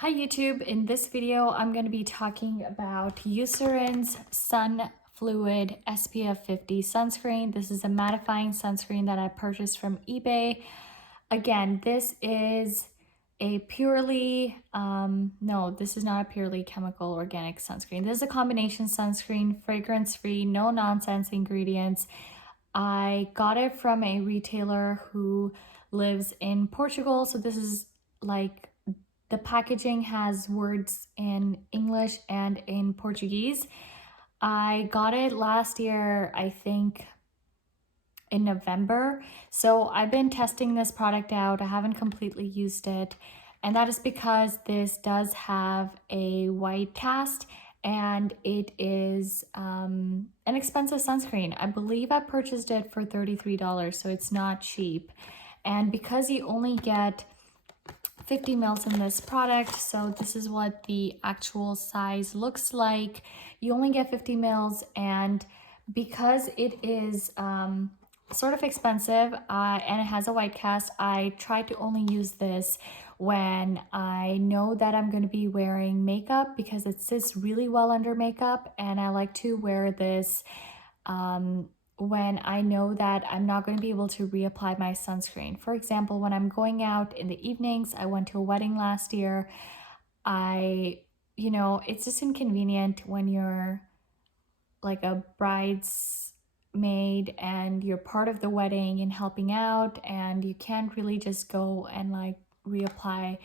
Hi YouTube, in this video I'm going to be talking about Eucerin's Sun Fluid SPF 50 sunscreen. This is a mattifying sunscreen that I purchased from eBay. Again, this is a purely, no, this is not a purely chemical organic sunscreen. This is a combination sunscreen, fragrance-free, no nonsense ingredients. I got it from a retailer who lives in Portugal, so this is like the packaging has words in English and in Portuguese. I got it last year, I think in November. So I've been testing this product out. I haven't completely used it. And that is because this does have a white cast and it is an expensive sunscreen. I believe I purchased it for $33, so it's not cheap. And because you only get 50 mils in this product, so this is what the actual size looks like. You only get 50 mils, and because it is sort of expensive and it has a white cast, I try to only use this when I know that I'm going to be wearing makeup, because it sits really well under makeup, and I like to wear this when I know that I'm not going to be able to reapply my sunscreen. For example, when I'm going out in the evenings, I went to a wedding last year. It's just inconvenient when you're like a bridesmaid and you're part of the wedding and helping out, and you can't really just go and like reapply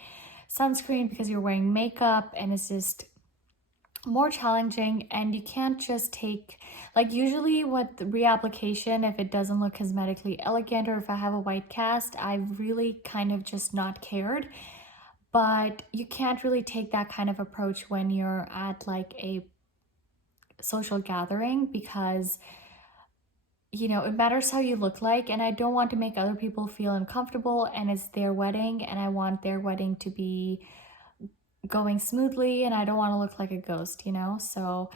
sunscreen because you're wearing makeup, and it's just more challenging. And you can't just take, like, usually with the reapplication, if it doesn't look cosmetically elegant or if I have a white cast, I've really kind of just not cared. But you can't really take that kind of approach when you're at like a social gathering, because it matters how you look like, and I don't want to make other people feel uncomfortable, and it's their wedding and I want their wedding to be going smoothly, and I don't want to look like a ghost, So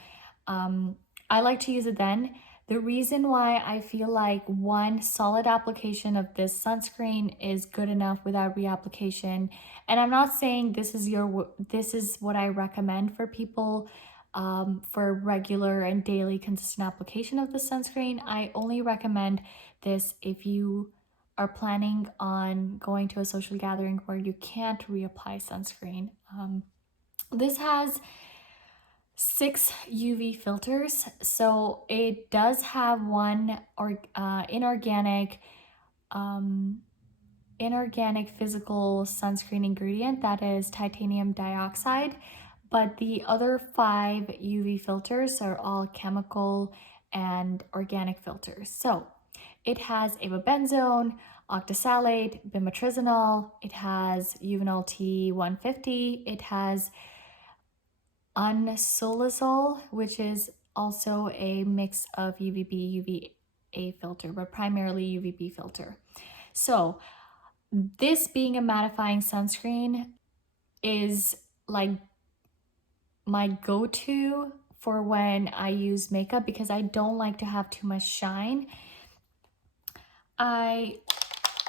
I like to use it then. The reason why I feel like one solid application of this sunscreen is good enough without reapplication, and I'm not saying this is what I recommend for people for regular and daily consistent application of the sunscreen. I only recommend this if you are planning on going to a social gathering where you can't reapply sunscreen. This has 6 UV filters, so it does have one inorganic physical sunscreen ingredient, that is titanium dioxide, but the other 5 UV filters are all chemical and organic filters. So it has avobenzone, octisalate, bimetrizinol, it has Uvinol T 150, it has unsolazole, which is also a mix of UVB, UVA filter, but primarily UVB filter. So this being a mattifying sunscreen is like my go-to for when I use makeup, because I don't like to have too much shine.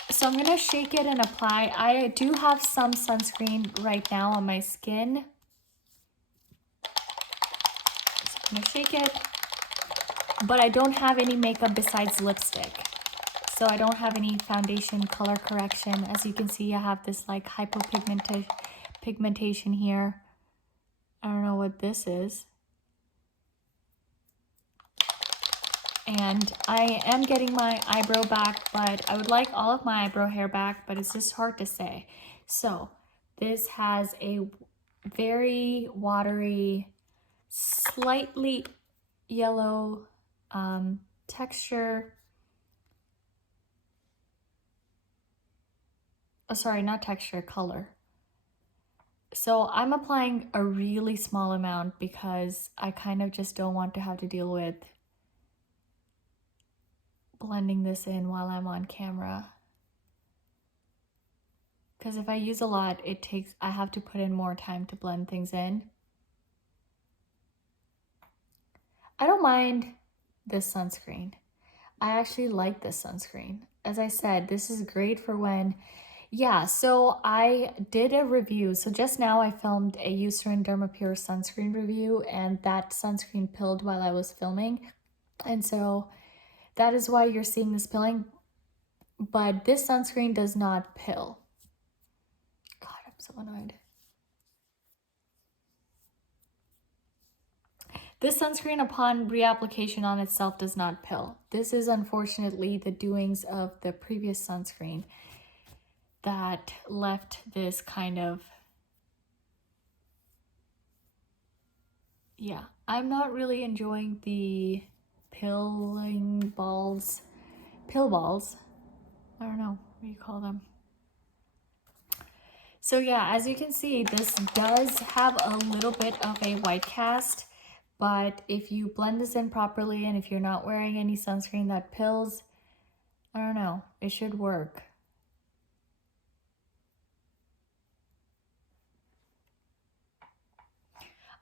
So I'm gonna shake it and apply. I do have some sunscreen right now on my skin. So I'm gonna shake it, but I don't have any makeup besides lipstick. So I don't have any foundation color correction. As you can see, I have this like pigmentation here. I don't know what this is. And I am getting my eyebrow back, but I would like all of my eyebrow hair back, but it's just hard to say. So this has a very watery, slightly yellow texture. Oh, sorry, not texture, color. So I'm applying a really small amount because I kind of just don't want to have to deal with blending this in while I'm on camera. Because if I use a lot, I have to put in more time to blend things in. I don't mind this sunscreen. I actually like this sunscreen. As I said, this is great for when Yeah, so I did a review. So just now I filmed a Eucerin Dermapure sunscreen review, and that sunscreen pilled while I was filming. And so that is why you're seeing this pilling. But this sunscreen does not pill. God, I'm so annoyed. This sunscreen upon reapplication on itself does not pill. This is unfortunately the doings of the previous sunscreen that left this kind of, yeah, I'm not really enjoying the pill balls. I don't know what do you call them. So yeah, as you can see, this does have a little bit of a white cast, but if you blend this in properly and if you're not wearing any sunscreen that pills, I don't know, it should work.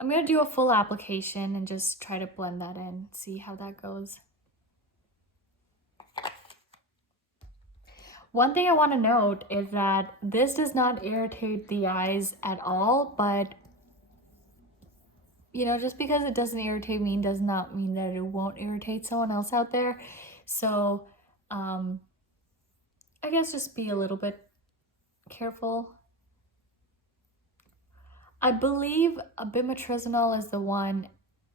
I'm gonna do a full application and just try to blend that in, see how that goes. One thing I want to note is that this does not irritate the eyes at all, but you know, just because it doesn't irritate me does not mean that it won't irritate someone else out there. So, I guess just be a little bit careful. I believe bimetrizanol is the one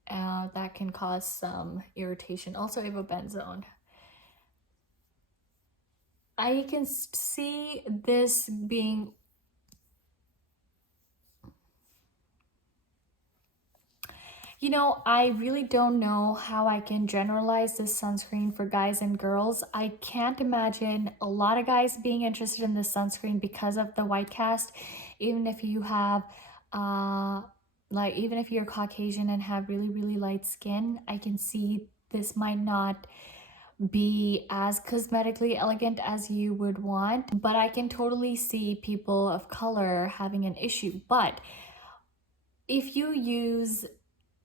that can cause some irritation. Also avobenzone. I can see this being, you know, I really don't know how I can generalize this sunscreen for guys and girls. I can't imagine a lot of guys being interested in this sunscreen because of the white cast, even if you have, even if you're Caucasian and have really, really light skin. I can see this might not be as cosmetically elegant as you would want, but I can totally see people of color having an issue. But if you use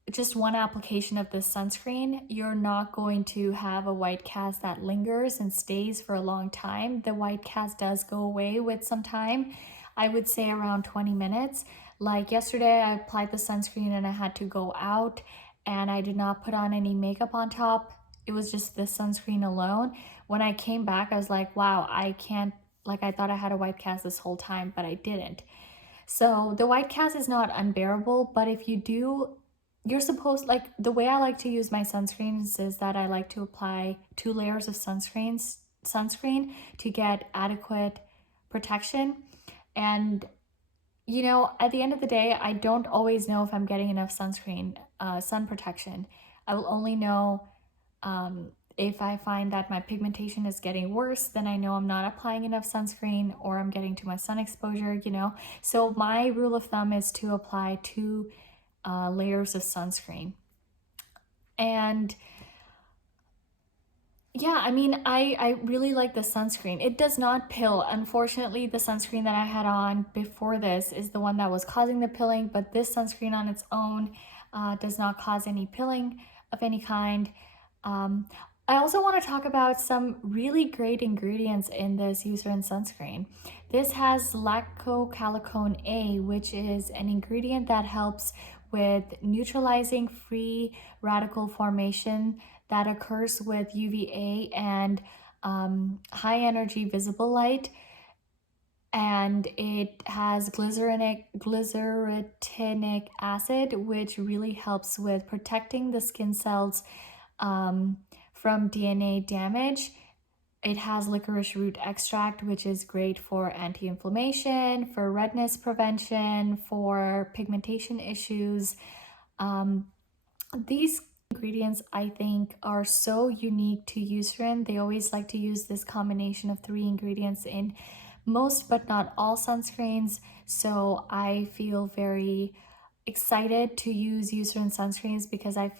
just one application of this sunscreen, you're not going to have a white cast that lingers and stays for a long time. The white cast does go away with some time. I would say around 20 minutes. Like yesterday, I applied the sunscreen and I had to go out and I did not put on any makeup on top. It was just the sunscreen alone. When I came back, I was like, wow, I can't, like I thought I had a white cast this whole time, but I didn't. So the white cast is not unbearable, but if you do, you're supposed, like the way I like to use my sunscreens is that I like to apply 2 layers of sunscreen to get adequate protection. And you know, at the end of the day, I don't always know if I'm getting enough sun protection. I will only know if I find that my pigmentation is getting worse, then I know I'm not applying enough sunscreen or I'm getting too much sun exposure, you know. So my rule of thumb is to apply 2 layers of sunscreen. And yeah, I mean, I really like the sunscreen. It does not pill. Unfortunately, the sunscreen that I had on before this is the one that was causing the pilling, but this sunscreen on its own does not cause any pilling of any kind. I also want to talk about some really great ingredients in this Eucerin sunscreen. This has lactocalicone A, which is an ingredient that helps with neutralizing free radical formation that occurs with UVA and high energy visible light. And it has glycerinic acid, which really helps with protecting the skin cells from DNA damage. It has licorice root extract, which is great for anti-inflammation, for redness prevention, for pigmentation issues. These ingredients, I think, are so unique to Eucerin. They always like to use this combination of 3 ingredients in most but not all sunscreens. So I feel very excited to use Eucerin sunscreens because I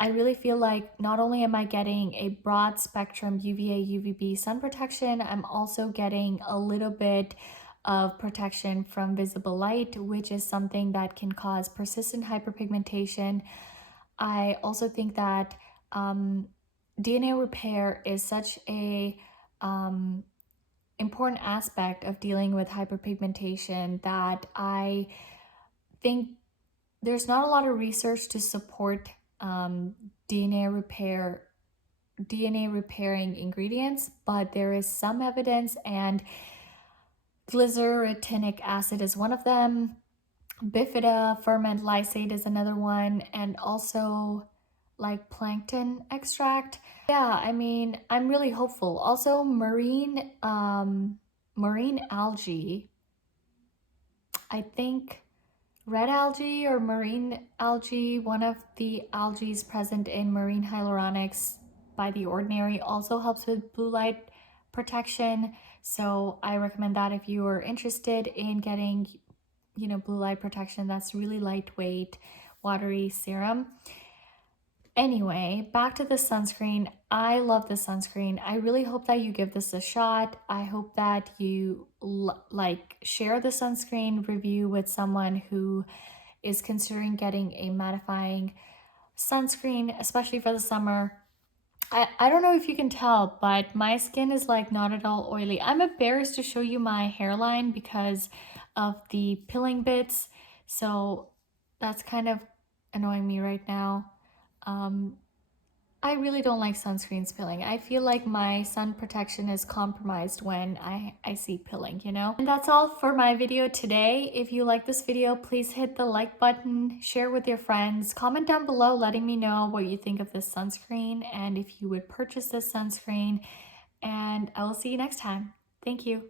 really feel like not only am I getting a broad spectrum UVA, UVB sun protection, I'm also getting a little bit of protection from visible light, which is something that can cause persistent hyperpigmentation. I also think that DNA repair is such a important aspect of dealing with hyperpigmentation that I think there's not a lot of research to support DNA repairing ingredients, but there is some evidence, and glycyrrhetinic acid is one of them. Bifida ferment lysate is another one, and also like plankton extract. Yeah, I mean, I'm really hopeful. Also, marine algae, I think red algae or marine algae, one of the algae present in marine hyaluronics by The Ordinary, also helps with blue light protection. So I recommend that if you are interested in getting, blue light protection. That's really lightweight, watery serum. Anyway, back to the sunscreen. I love this sunscreen. I really hope that you give this a shot. I hope that you share the sunscreen review with someone who is considering getting a mattifying sunscreen, especially for the summer. I don't know if you can tell, but my skin is like not at all oily. I'm embarrassed to show you my hairline because of the pilling bits. So that's kind of annoying me right now. I really don't like sunscreen pilling. I feel like my sun protection is compromised when I see pilling, And that's all for my video today. If you like this video, please hit the like button, share with your friends, comment down below letting me know what you think of this sunscreen and if you would purchase this sunscreen. And I will see you next time. Thank you.